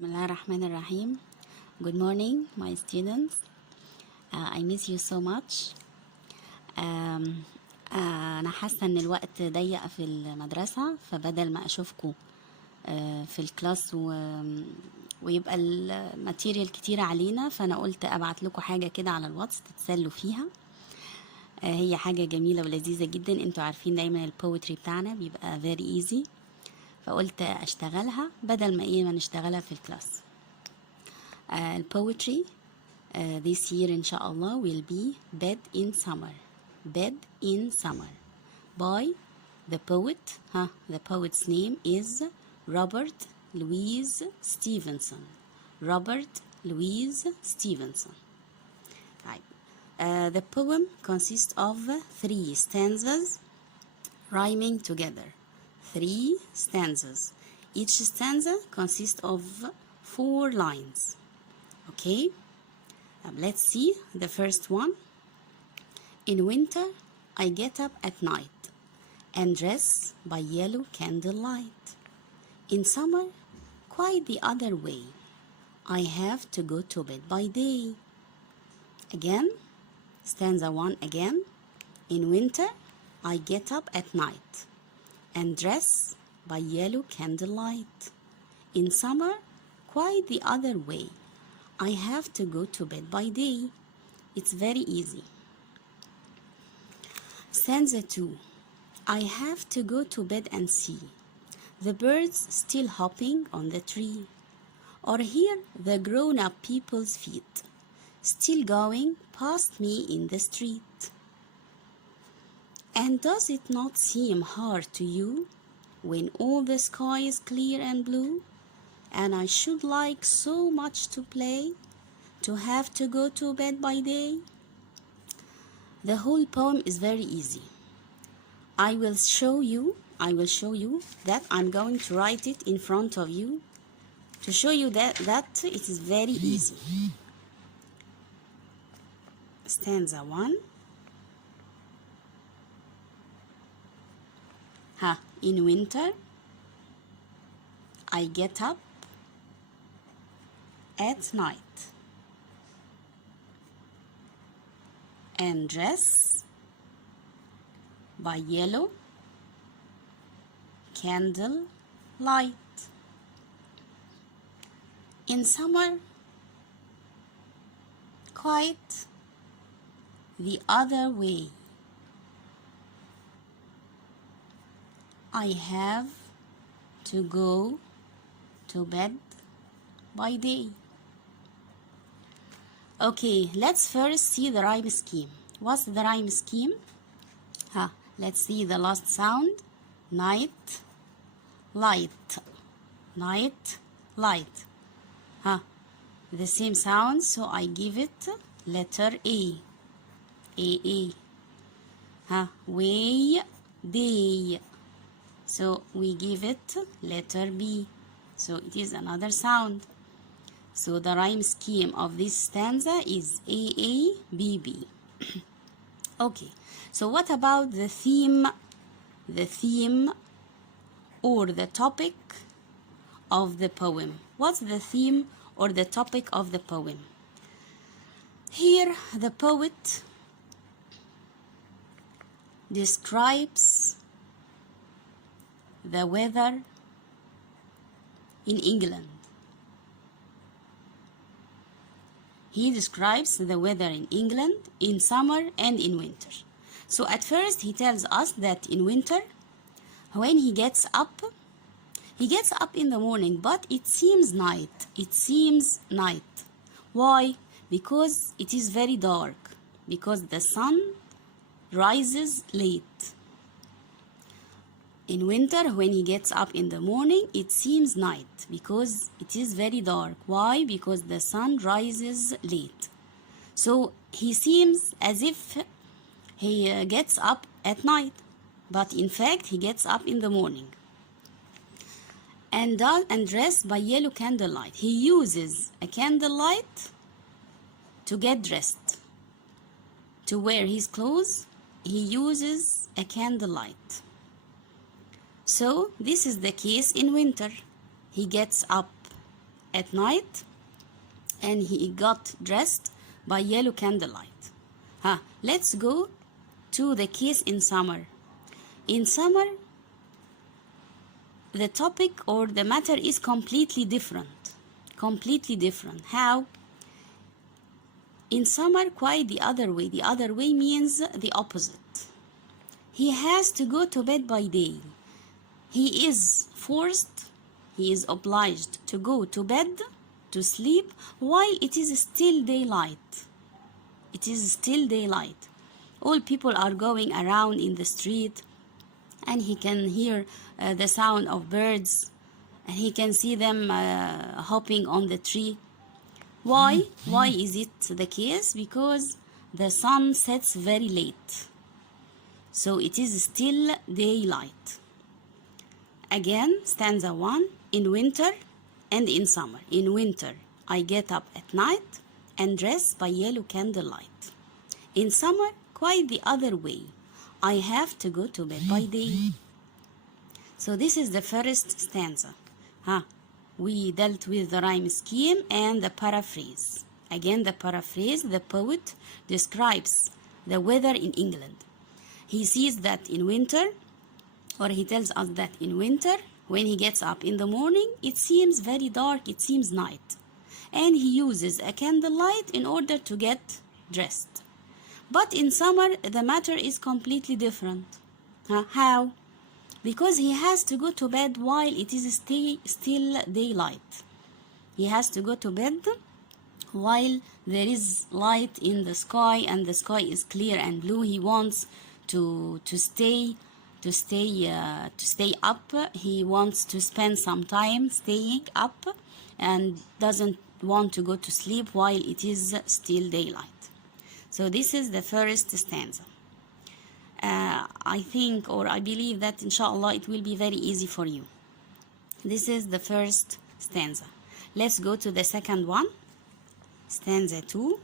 Bismillah ar-Rahman ar-Rahim. Good morning, my students. I miss you so much. أنا حاسة إن الوقت ضيق في المدرسة، فبدل ما أشوفكم في الكلاس ويبقى الماتيريال كتير علينا، فأنا قلت أبعت لكم حاجة كده على الواتس تتسلوا فيها. هي حاجة جميلة ولذيذة جدا. انتوا عارفين دايما البويتري بتاعنا بيبقى very easy، فقلت أشتغلها بدل ما نشتغلها في الكلاس. البويتري this year إن شاء الله will be Bed in Summer. Bed in Summer by the poet. The poet's name is Robert Louis Stevenson. Robert Louis Stevenson. The poem consists of 3 stanzas rhyming together. 3 stanzas. Each stanza consists of 4 lines. Okay? Let's see the first one. In winter, I get up at night and dress by yellow candlelight. In summer, quite the other way. I have to go to bed by day. Again, stanza 1 again. In winter, I get up at night and dress by yellow candlelight. In summer, quite the other way. I have to go to bed by day. It's very easy. Stanza 2. I have to go to bed and see the birds still hopping on the tree, or hear the grown-up people's feet still going past me in the street. And does it not seem hard to you when all the sky is clear and blue, and I should like so much to play, to have to go to bed by day? The whole poem is very easy. I will show you that I'm going to write it in front of you to show you that it is very easy. Stanza 1. In winter, I get up at night and dress by yellow candle light. In summer, quite the other way. I have to go to bed by day. Okay, let's first see the rhyme scheme. What's the rhyme scheme? Let's see the last sound. Night, light. Night, light. The same sound, so I give it letter A. A. Way, day. So we give it letter B. So it is another sound. So the rhyme scheme of this stanza is A, B, B. Okay, so what about the theme? The theme or the topic of the poem. What's the theme or the topic of the poem? Here the poet describes the weather in England. He describes the weather in England in summer and in winter. So at first he tells us that in winter, when he gets up in the morning, but it seems night. It seems night. Why? Because it is very dark. Because the sun rises late. In winter, when he gets up in the morning, it seems night because it is very dark. Why? Because the sun rises late. So he seems as if he gets up at night, but in fact he gets up in the morning. And dressed by yellow candlelight. He uses a candlelight to get dressed. To wear his clothes, he uses a candlelight. So this is the case in winter. He gets up at night and he got dressed by yellow candlelight. Let's go to the case in summer. In summer, the topic or the matter is completely different. Completely different. How? In summer, quite the other way. The other way means the opposite. He has to go to bed by day. He is forced, he is obliged to go to bed, to sleep, while it is still daylight. It is still daylight. All people are going around in the street, and he can hear the sound of birds, and he can see them hopping on the tree. Why? Why is it the case? Because the sun sets very late. So it is still daylight. Again, stanza 1, in winter and in summer. In winter, I get up at night and dress by yellow candlelight. In summer, quite the other way. I have to go to bed by day. So this is the first stanza. We dealt with the rhyme scheme and the paraphrase. Again, the paraphrase, the poet describes the weather in England. He sees that in winter, or he tells us that in winter, when he gets up in the morning, it seems very dark, it seems night. And he uses a candlelight in order to get dressed. But in summer, the matter is completely different. How? Because he has to go to bed while it is still daylight. He has to go to bed while there is light in the sky and the sky is clear and blue. He wants to stay up. He wants to spend some time staying up and doesn't want to go to sleep while it is still daylight. So this is the first stanza. I think, or I believe that inshallah it will be very easy for you. This is the first stanza. Let's go to the second one. Stanza 2.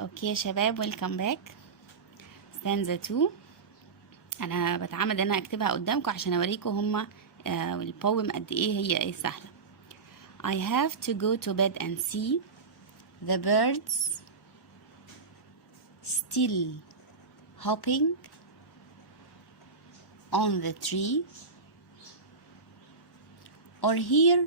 اوكي يا شباب، ويلكم باك. stanza 2 انا بتعمد ان انا اكتبها قدامكم عشان اوريكم هما البوم قد ايه هي سهله. I have to go to bed and see the birds still hopping on the tree, or hear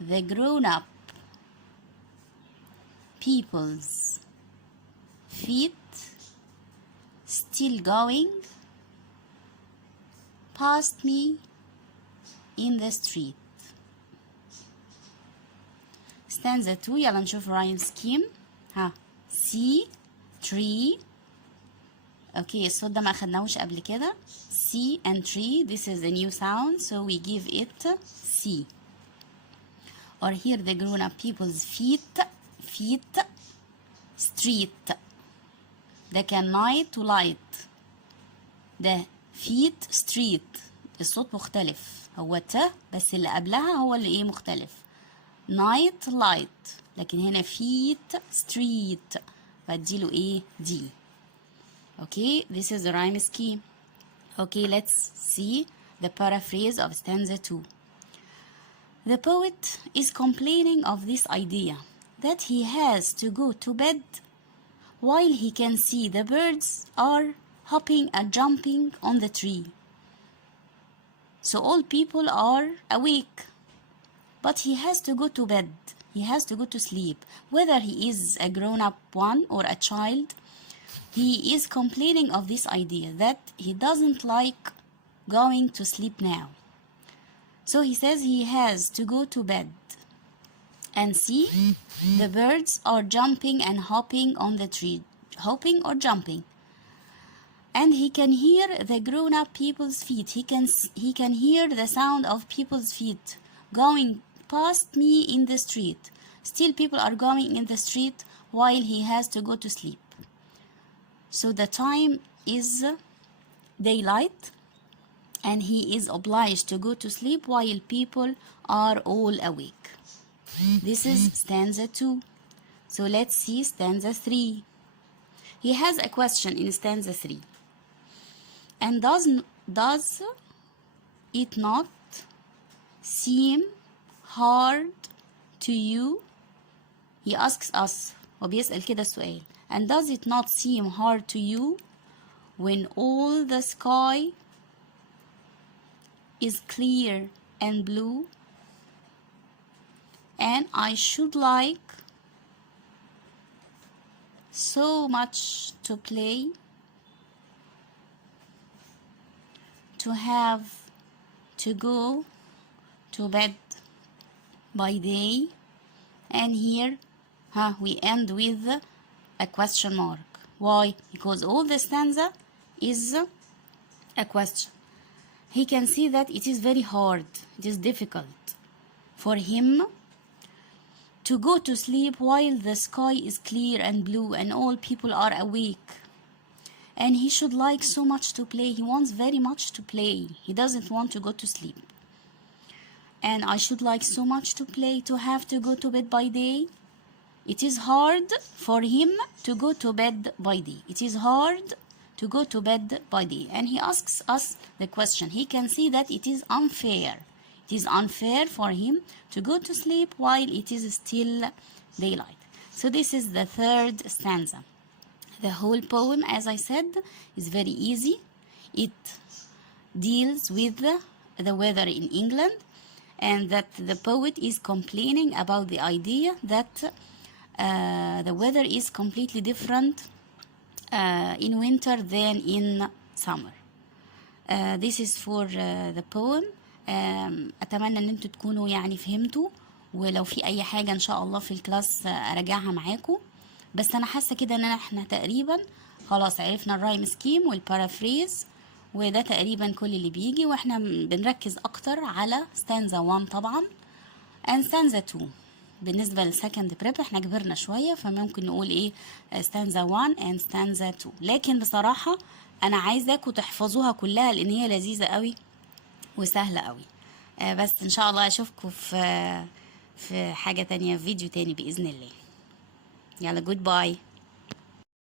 the grown-up people's feet still going past me in the street. stanza 2. يلا نشوف rhyme scheme. see tree. اوكي، الصوت ده ما اخدناهوش قبل كده. see and tree, this is a new sound, so we give it see. or hear the grown-up people's feet street. ده كان night و light. ده feet street، الصوت مختلف، هو ت بس اللي قبلها هو اللي ايه مختلف. night light، لكن هنا feet street بديله ايه دي. Okay, this is the rhyme scheme. Okay, let's see the paraphrase of stanza 2. The poet is complaining of this idea that he has to go to bed while he can see the birds are hopping and jumping on the tree. So all people are awake, but he has to go to bed. He has to go to sleep. Whether he is a grown-up one or a child, he is complaining of this idea that he doesn't like going to sleep now. So he says he has to go to bed and see the birds are jumping and hopping on the tree, hopping or jumping. And he can hear the grown-up people's feet. He can hear the sound of people's feet going past me in the street. Still people are going in the street while he has to go to sleep. So the time is daylight and he is obliged to go to sleep while people are all awake. This is stanza 2. So let's see stanza 3. He has a question in stanza 3. And does it not seem hard to you? He asks us. وبيسأل كده السؤال. And does it not seem hard to you when all the sky is clear and blue? And I should like so much to play, to have to go to bed by day. And here we end with a question mark. Why? Because all the stanza is a question. He can see that it is very hard, it is difficult for him to go to sleep while the sky is clear and blue and all people are awake. And he should like so much to play. He wants very much to play. He doesn't want to go to sleep. And I should like so much to play, to have to go to bed by day. It is hard for him to go to bed by day. It is hard to go to bed by day. And he asks us the question. He can see that it is unfair. It is unfair for him to go to sleep while it is still daylight. So this is the third stanza. The whole poem, as I said, is very easy. It deals with the weather in England, and that the poet is complaining about the idea that the weather is completely different in winter than in summer. This is for the poem. أتمنى أن انتوا تكونوا يعني فهمتوا، ولو في أي حاجة إن شاء الله في الكلاس أراجعها معاكم. بس أنا حاسة كده إن احنا تقريبا خلاص عرفنا الرايم سكيم والبارافريز، وده تقريبا كل اللي بيجي، واحنا بنركز أكتر على ستانزا 1 طبعا and ستانزا 2. بالنسبة للسكند بريب احنا كبرنا شوية، فممكن نقول ايه ستانزا 1 and ستانزا 2. لكن بصراحة أنا عايزاكم تحفظوها كلها لأن هي لذيذة قوي وسهلة قوي. بس ان شاء الله اشوفكم في حاجة تانية، في فيديو تاني بإذن الله. يلا جود باي.